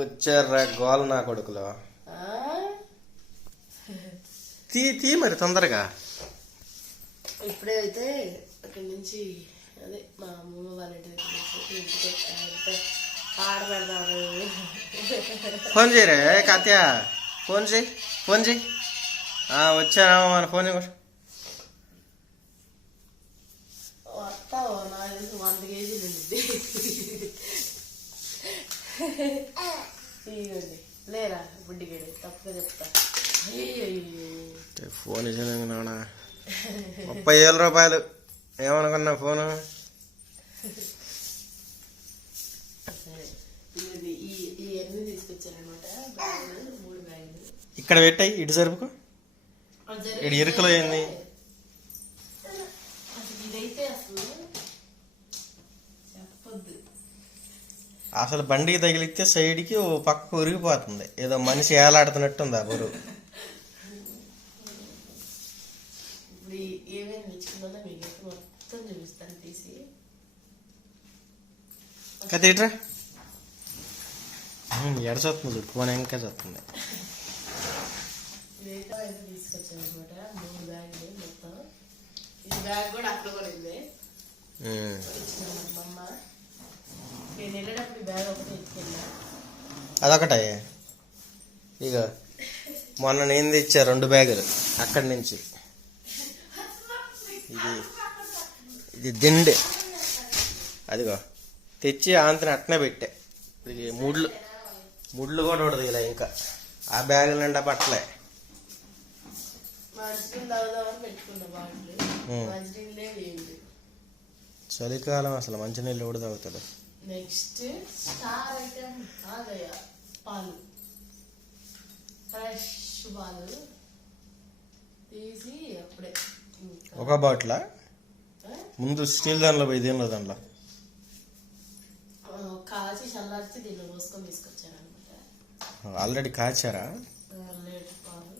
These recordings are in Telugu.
వచ్చారా గోల నా కొడుకులో. తీ మరి తొందరగా. ఇప్పుడే అయితే అక్కడి నుంచి అదే మా అమ్మమ్మ వాళ్ళ ఇంటికి పాట పెడతాను. ఫోన్ చేయరా కాత్య, ఫోన్ చేయి. వచ్చానా మన ఫోన్ చేయ. వస్తావు నాకు తెలిసి 100 కేజీలు ఉండిద్ది. ఇవ్వండి లేరా బుడ్డిగడి తప్పుగా చెప్తా. ఫోన్ ఇచ్చిన నాన్న 30,000 రూపాయలు ఏమనుకున్నా ఫోను. ఇవన్నీ తీసుకొచ్చారనమాట. బ్యాగులు 3 బ్యాగులు ఇక్కడ పెట్టాయి. ఇటు జరుపుకో. ఇటు ఇరుకులో ఏంది ఇదైతే అసలు చెప్పొద్దు. అసలు బండికి తగిలితే సైడ్కి ఓ పక్కకు ఉరిగిపోతుంది. ఏదో మనిషి ఏలాడుతున్నట్టుంది ఆ బరువు. ఇప్పుడు ఏమేమి తెచ్చుకున్నా మీకైతే మొత్తం చూపిస్తాను తీసి. కథ ఇట్రా ఎడచొస్తుంది చూడు ఫోన్ ఇంకా చూస్తుంది. ఇదైతే అయితే తీసుకొచ్చాను అనమాట. 3 బ్యాగులు మొత్తం. ఈ బ్యాగ్ కూడా అక్కడ కూడా ఉంది. ఇచ్చిన అమ్మ నేను వెళ్ళేటప్పుడు బ్యాగ్ ఒకటి ఎత్తుకెళ్ళా. అదొకటే. ఇక మొన్న నేను తెచ్చా 2 బ్యాగులు అక్కడి నుంచి. ఇది దిండే అదిగో తెచ్చి ఆంతని అట్నే పెట్టా. ఇది ముడ్లు కూడా ఉండదు ఇలా. ఇంకా ఆ బ్యాగులు నిండా పట్టలే. చలికాలం అసలు మంచినీళ్ళు కూడా తాగుతాడు. నెక్స్ట్ స్టార్ ఐటమ్ పాలు, ఫ్రెష్ పాలు తీసి అప్పుడే ఒక బాటిలా ముందు స్టీల్ దానిలో పోయి దీనిలో దాంట్లో కాచి చల్లార్చి దీనిలో పోసుకొని తీసుకొచ్చారు అనమాట. ఆల్రెడీ కాచారా? పాలు.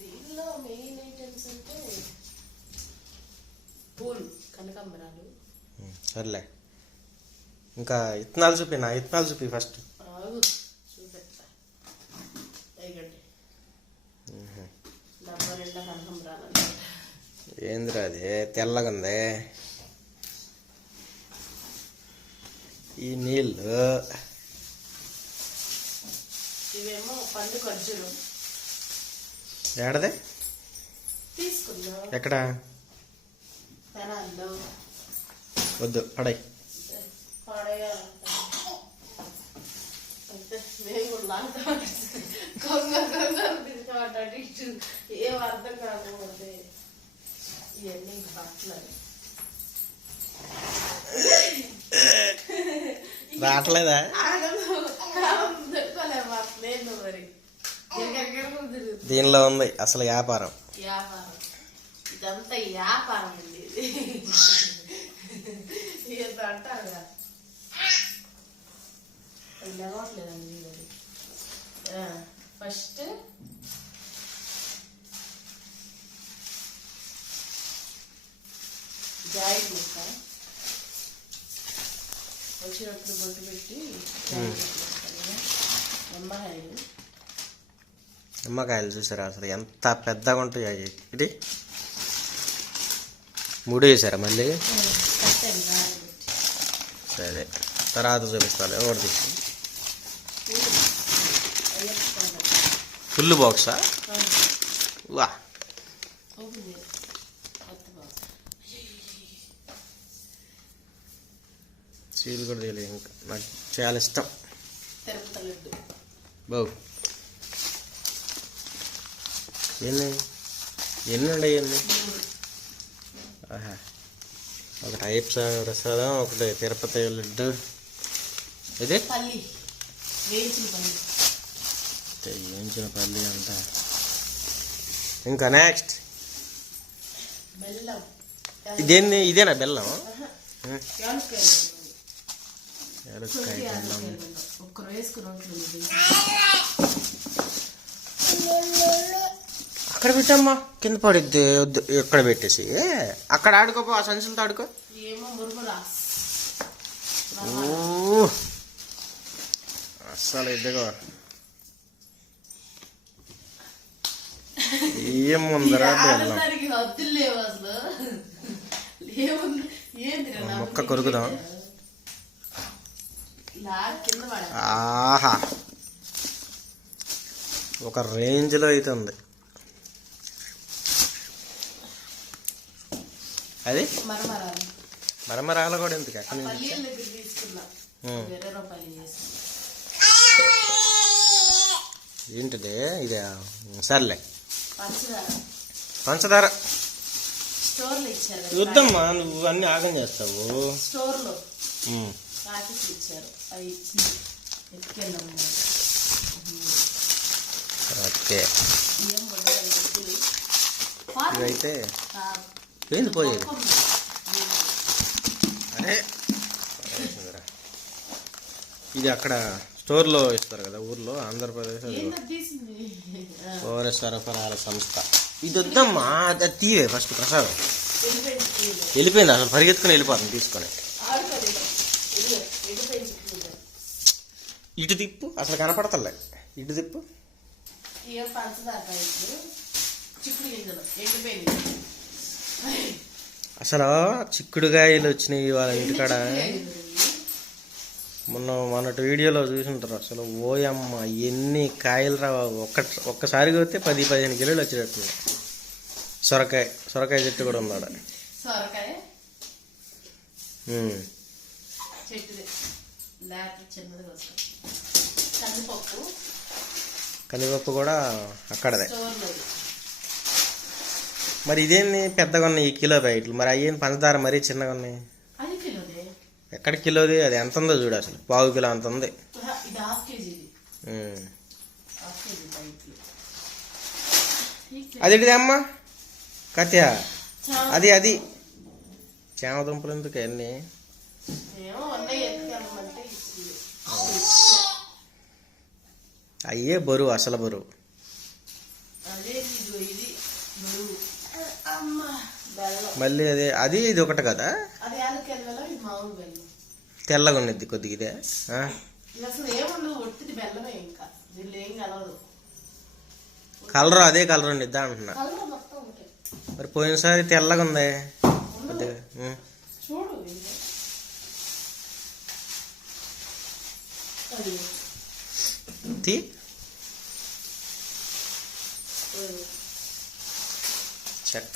దీనిలో మెయిన్ ఐటమ్స్ అంటే పూలు, కనకాంబరాలు. సర్లే ఇంకా ఇత్తనాలు చూపి ఫస్ట్. చూపెడతా. డబ్బా నిండా కనకాంబరాలు అనమాట. ఏందిరా అది తెల్లగా ఉంది. ఈ నీళ్ళు ఇవేమో పండు ఖర్జూరం. ఏడదే తీసుకున్నా. ఎక్కడ? పెనాల్లో. వద్దు పడై. మేము కూడా లాగుతాం. ఏం అర్థం కాకపోతే ఇవన్నీ బట్టలు రావట్లేదా? మరి దీనిలో ఉంది అసలు వ్యాపారం. ఇదంతా వ్యాపారం అండి. ఇది అంటారు కదా లేవట్లేదండి. ఫస్ట్ జాయిట్ ముక్క వచ్చినప్పుడు బొట్టు పెట్టి నిమ్మకాయలు చూసారా అసలు ఎంత పెద్దగా ఉంటాయి. ఇది 3 వేసారా మళ్ళీ? సరే తర్వాత చూపిస్తాను. ఒకటి తీసి ఫుల్ బాక్సా? వా సీల్ కూడా తెలియదు. ఇంకా నాకు చాలా ఇష్టం బాబు. ఎన్ని ఉన్నాయి అన్నీ? ఒకటి అయ్యప్ప ప్రసాదం, ఒకటి తిరుపతి లడ్డు, ఇదే వేయించిన పల్లి అంట. ఇంకా నెక్స్ట్ ఇదేనా బెల్లం? యాలక్కాయ బెల్లం. అక్కడ పెట్టమ్మా, కింద పడిద్ది. వద్దు, ఇక్కడ పెట్టేసి అక్కడ ఆడుకోపో. ఆ సంచులతో ఆడుకో. ఓ అస్సలు ఇద్దగో ఏముందరా బెల్లం హద్దులు లేవు అసలు. మొక్క కొరుకుదాం. కింద పడ ఆహా ఒక రేంజ్లో అయితే ఉంది అది. మరమరాలు మరమరాలు కూడా ఎందుకు ఎక్కడి నుంచి పల్లీల దగ్గర తీసుకున్నా, 20 రూపాయలు చేసి. ఏంటిది ఇదే? సర్లే పంచదార పంచదార స్టోర్లో ఇచ్చారు. చూద్దామ్మా, నువ్వు అన్ని ఆగం చేస్తావు. స్టోర్లో ప్యాకెట్లు ఇచ్చారు, అవి ఇచ్చి ఎత్తుకెళ్ళాము. ఓకే ఏం వడ్డీ ఇవైతే ఏంది పోయేది? అరే ఇది అక్కడ స్టోర్లో ఇస్తారు కదా ఊర్లో, ఆంధ్రప్రదేశ్ పౌర సరఫరాల సంస్థ. ఇది వద్దమ్మా, అది తీవే ఫస్ట్ ప్రసాదం. వెళ్ళిపోయింది అసలు, పరిగెత్తుకుని వెళ్ళిపోతుంది తీసుకొని. ఇటు తిప్పు, అసలు కనపడతలే. ఇటు తిప్పు. అసలు చిక్కుడుగాయలు వచ్చినాయి వాళ్ళ ఇంటికాడ. మొన్నటి వీడియోలో చూసింటారు. అసలు ఓయమ్మ ఎన్ని కాయలు రా! ఒక్కసారిగా వస్తే 10-15 కిలోలు వచ్చేటట్టు. సొరకాయ చెట్టు కూడా ఉన్నాడు. కందిపప్పు కూడా అక్కడదే. మరి ఇదేంది పెద్దగా ఉన్నాయి ఈ కిలో ప్యాకెట్లు? మరి అయ్యేంది పంచదార మరీ చిన్నగా ఉన్నాయి? ఎక్కడ కిలోది? అది ఎంత ఉందో చూడు, అసలు 1/2 కిలో అంత ఉంది. అదేంటిది అమ్మ కత్యా? అది చామదుంపలు ఎందుకు అన్నీ? అయ్యే బరువు, అసలు బరువు. మళ్ళీ అది ఇది ఒకటి కదా, తెల్లగా ఉన్నది కొద్దిగా. ఇదే కలర్, అదే కలర్ ఉండిద్దా అంటున్నా. మరి పోయినసారి తెల్లగా ఉంది కొద్దిగా.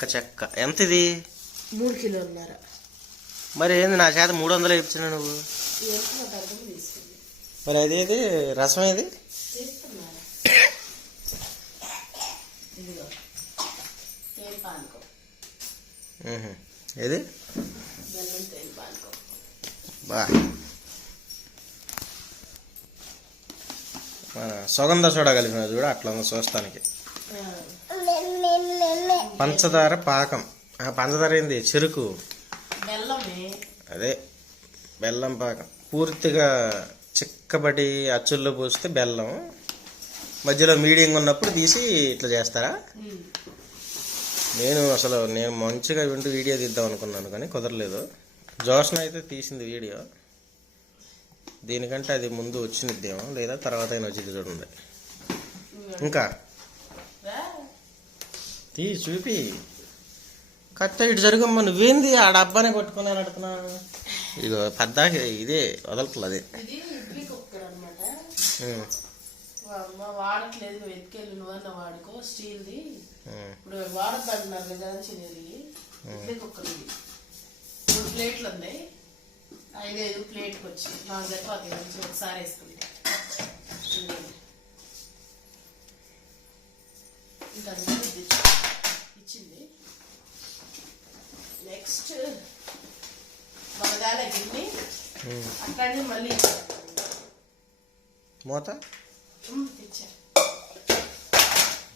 చెక్క ఎంత ఇది? 3 కిలోలున్నర. మరి ఏంది నా చేత 300 ఇచ్చినా నువ్వు? మరి అదేది రసం ఏది? ఏది? బా మన సుగంధ సోడా కలిపిన చూడ, అట్లా ఉంది చూస్తానికి. పంచదార పాకం. పంచదార ఏంది? చెరుకు. అదే బెల్లం పాకం. పూర్తిగా చిక్కబడి అచ్చుల్లో పోస్తే బెల్లం, మధ్యలో మీడియంగా ఉన్నప్పుడు తీసి ఇట్లా చేస్తారా? నేను మంచిగా వింటూ వీడియో తీద్దాం అనుకున్నాను కానీ కుదరలేదు. జోష్న అయితే తీసింది వీడియో. దీనికంటే అది ముందు వచ్చిందేమో, లేదా తర్వాత అయినా వచ్చింది చూడండి. ఇంకా చూపి కట్ట ఇటు జరుగమ్మా. నువ్వేంది ఆ డబ్బానే కొట్టుకున్నాను అడుగుతున్నా. ఇగో పెద్ద ఇదే వదలట్లేదు. అది వాడట్లేదు, ఎత్తుకెళ్ళి నువ్వన్న వాడుకో. స్టీల్ది ఇప్పుడు వాడద్దంటున్నారు కదా. ఇడ్లీ కుక్కర్ ఇది 3 ప్లేట్లు ఉన్నాయి. 5 ప్లేట్కి వచ్చి 4 చపాతీ మంచి ఒకసారి వేసుకుంది. ఇంకా ఇచ్చింది. నెక్స్ట్ మనదాల గిన్నె అక్కడి మళ్ళీ మూత తెచ్చా.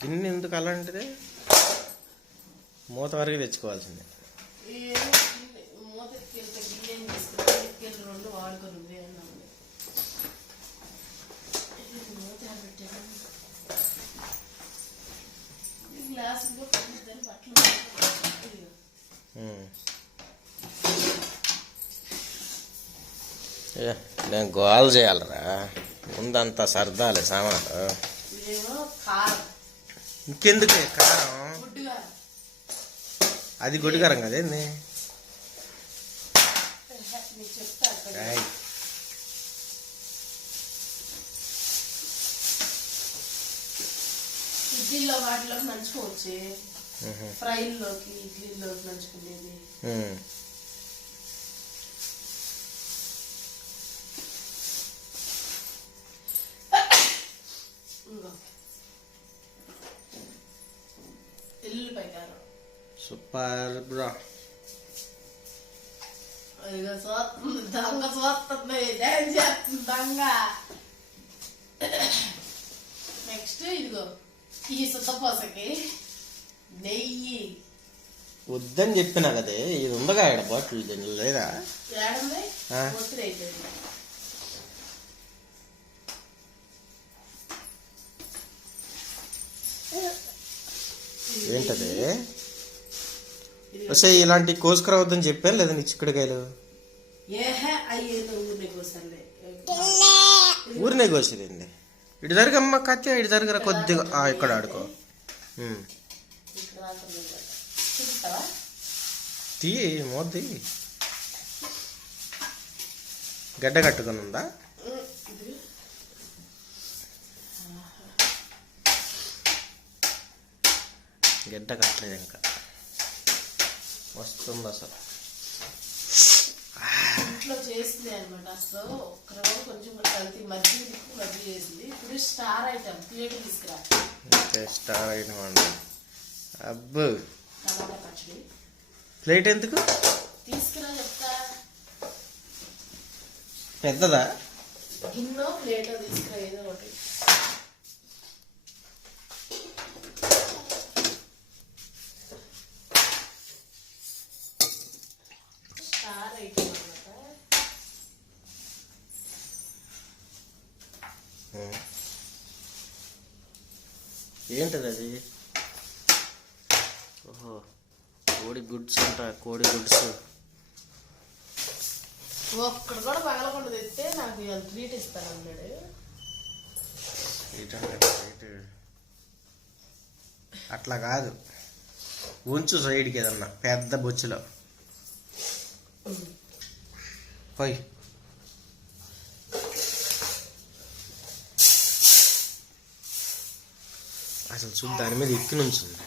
గిన్నె ఎందుకు అలాంటిది? మూత వరకు తెచ్చుకోవాల్సిందే. మూత ఎత్తుకెళ్తే గిన్నె ఏం తీసుకుంటా, ఎత్తుకెళ్ళి 2 వాడుకొని నువ్వే అన్నావు. మూత పెట్టాను. గ్లాస్ బట్టలు నేను గోల్ చేయాలరా, ముందంతా సర్దాలి సామాన్లు. ఇదేమో కారం, ఇంకెందుకే కారం, గుడ్డుగారం. అది గుడిగారం కదేంది. నీకు చెప్తా అక్కడ. ఇడ్లీలో వాటిలో నంచుకోవచ్చు, ఫ్రైల్లోకి ఇడ్లీలోకి నంచుకునేది. ఎల్లుల్లిపాయ కారం సూపర్ బ్రో. ఇదిగో చూస్తుంది దొంగ, చూస్తుంది డ్యాన్స్ చేస్తుంది దొంగ. నెక్స్ట్ ఇదిగో ఈ సుద్దపోసకి నెయ్యి. వద్దని చెప్పినా కదే, ఇది ఉందగా ఇక్కడ బాటిల్ దీనిలో లేదా? ఏడుంది ఒత్తిడి అయిపోయింది. ఏంటది? వస్తే ఇలాంటి కోసుకురావద్దని చెప్పాను లేదా నీ చిక్కుడుకాయలు? ఏహే అయ్యేదో ఊరినే కోసండి, ఊరినే కోసేదండి. ఇటు జరగమ్మ కత్తి, ఇటు జరగరా కొద్దిగా. ఇక్కడ ఆడుకో. తీ మోద్ది. గడ్డ కట్టుకుని ఉందా? గడ్డ కట్టలేదు ఇంకా, వస్తుంది అసలు. ఇంట్లో చేసింది అనమాట. అసలు ఒక్కరో కొంచెం కలిపి మజ్జిగ చేసింది. ఇప్పుడు స్టార్ ఐటమ్ ప్లేట్ తీసుకురా. స్టార్ ఐటమ్ అండి. అబ్బు టమాటా పచ్చడి ప్లేట్ ఎందుకు తీసుకురా చెప్తా. పెద్దదా? గిన్నె ప్లేట్ తీసుకురా, ఏదో ఒకటి. స్టార్ ఐటమ్ అనమాట. ఏంటది అది? ఓహో, కోడి గుడ్స్ అంట. కోడి గుడ్స్ ఒక్కడు కూడా పగలకుండా తెస్తే నాకు ఇవాళ ట్రీట్ ఇస్తాను అన్నాడు. అట్లా కాదు, ఉంచు సైడ్కి ఏదన్నా పెద్ద బొచ్చులో పోయి. అసలు చూడు, దాని మీద ఎక్కి నుంచింది.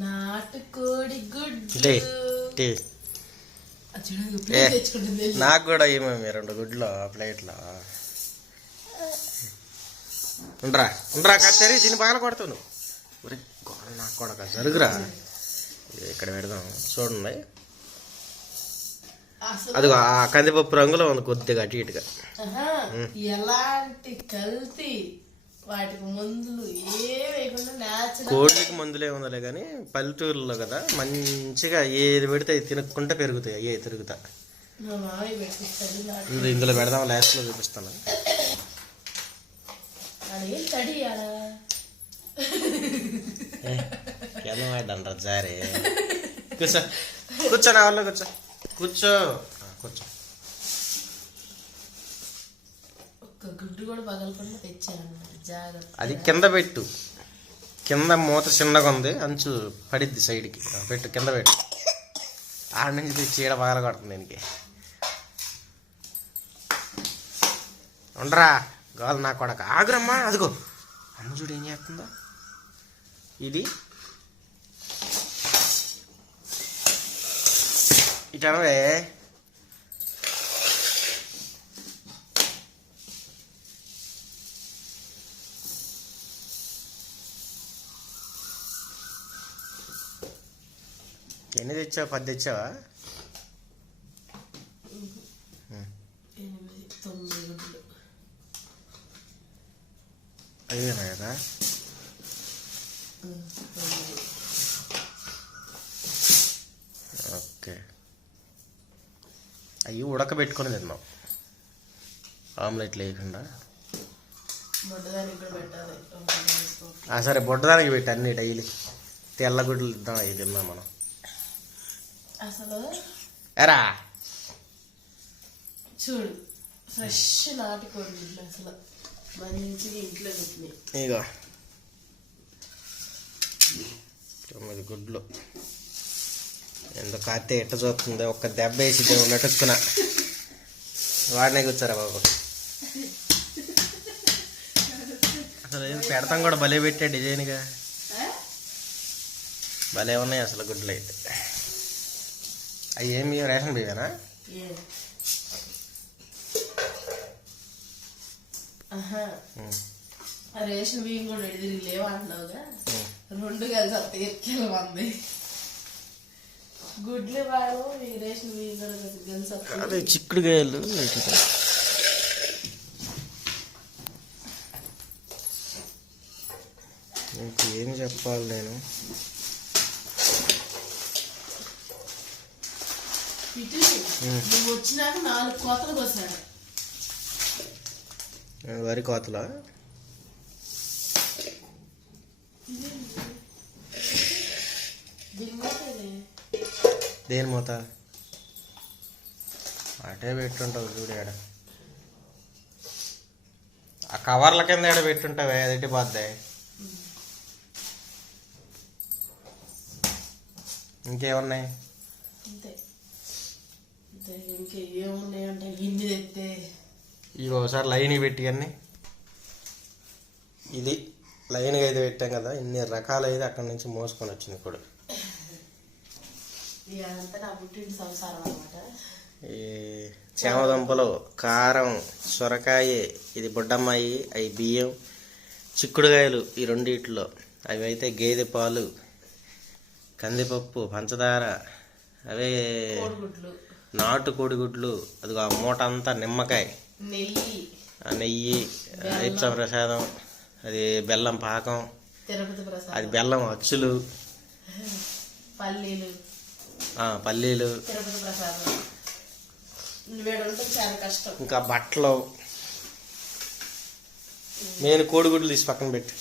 నాటుకోడి గుడ్డు నాకు కూడా ఏమేమి 2 గుడ్లు ప్లేట్లో. ఉండరా ఉండరా కత్తరి, దీన్ని బాగా కొడుతావు నువ్వు. ఒరే గోడ నాకు కూడా జరుగురా. ఇక్కడ పెడదాం చూడండి. అదిగో ఆ కందిపప్పు రంగులో ఉంది కొద్దిగా అటు ఇటుగా. ఎలాంటి కల్తీ, వాటికి మందులు ఏ వేయకుండా నేచురల్. కోళ్ళకి మందులే ఉందలే కానీ పల్లెటూరులో కదా మంచిగా ఏది పెడితే అది తినకుండా పెరుగుతాయి. అయ్యే తిరుగుతా. మా మామయ్య పెట్టిస్తాడు. ఇందులో పెడదాం, లాస్ట్లో చూపిస్తాను. అదేం తడి కింద పడ్డాను జారే. కూర్చో కూర్చో, నా వల్ల కూర్చో కూర్చో కూర్చో. ఒక్క గుడ్డు కూడా పగలకుండా తెచ్చాను జాగ్రత్త. అది కింద పెట్టు, కింద మూత చిన్నగా ఉంది, అంచు పడిద్ది సైడ్కి పెట్టు, కింద పెట్టు. ఆడ నుంచి చీడ పగల కొడుతుంది దీనికి. ఉండరా గోలు నా కొడక, ఆగురమ్మా. అదిగో అమ్మ చూడు ఏం చేస్తుందో. ఇది ఇటనవే. ఎన్ని తెచ్చావు? 10 తెచ్చావా? 8, 9 గుడ్లు అయ్యేనా కదా? ఓకే, అవి ఉడకబెట్టుకొని తిన్నాం, ఆమ్లెట్లు వేయకుండా. సరే బొడ్డదానికి పెట్టి అన్ని డైలీ తెల్ల గుడ్లు ఇద్దాం, అవి తిన్నాం మనం. అసలు ఎరా చూడు ఫ్రెష్ నాటుకోడి గుడ్లు అసలు మంచిగా ఇంట్లో పెట్టినాయి. ఇగో 9 గుడ్లు. ఎందుకు కాతే ఎట్ట చూస్తుంది, ఒక్క దెబ్బ వేసి నటుక్కున వాడినే కూర్చారా బాబు. అసలు ఏం పెడతాం కూడా భలే పెట్టా డిజైన్గా, భలే ఉన్నాయి అసలు గుడ్లు అయితే. అవి ఏమి రేషన్ బియ్యనా? రేషన్ బియ్యం కూడా ఎడిదిరిగి లేవంటున్నావుగా, 2 కలిసి వస్తాయి ఎక్కేలా మంది గుడ్లు బాగు రేషన్ బియ్యం కూడా కలిసి వస్తాయి. అదే చిక్కుడుకాయలు. ఇంక ఏం చెప్పాలి నేను. నువ్వు వచ్చినాక 4 కోతలు కోసాడు. వరి కోతలా? దేని మూత? అటే పెట్టుంటావు చూడు ఆడ, ఆ కవర్ల కింద ఆడ పెట్టుంటావే, అదటి పోద్దే. ఇంకేమున్నాయి? ఇంకేమున్నాయంటే గిన్నె తెస్తే ఇవి ఒకసారి లైన్కి పెట్టి అన్నీ, ఇది లైన్గా అయితే పెట్టాం కదా, ఇన్ని రకాలు అయితే అక్కడి నుంచి మోసుకొని వచ్చింది ఇప్పుడు. ఈ చామదుంపలు, కారం, సొరకాయ, ఇది బుడ్డమ్మాయి, అవి బియ్యం, చిక్కుడుకాయలు ఈ రెండిట్లో, అవి అయితే గేదె పాలు, కందిపప్పు, పంచదార, అవే నాటు కోడిగుడ్లు, అది ఆ మూట అంతా నిమ్మకాయ, నెయ్యి, ఐప్స ప్రసాదం, అది బెల్లం పాకం, అది బెల్లం అచ్చులు, పల్లీలు, ఇంకా బట్టలు. నేను కోడిగుడ్లు తీసి పక్కన పెట్టి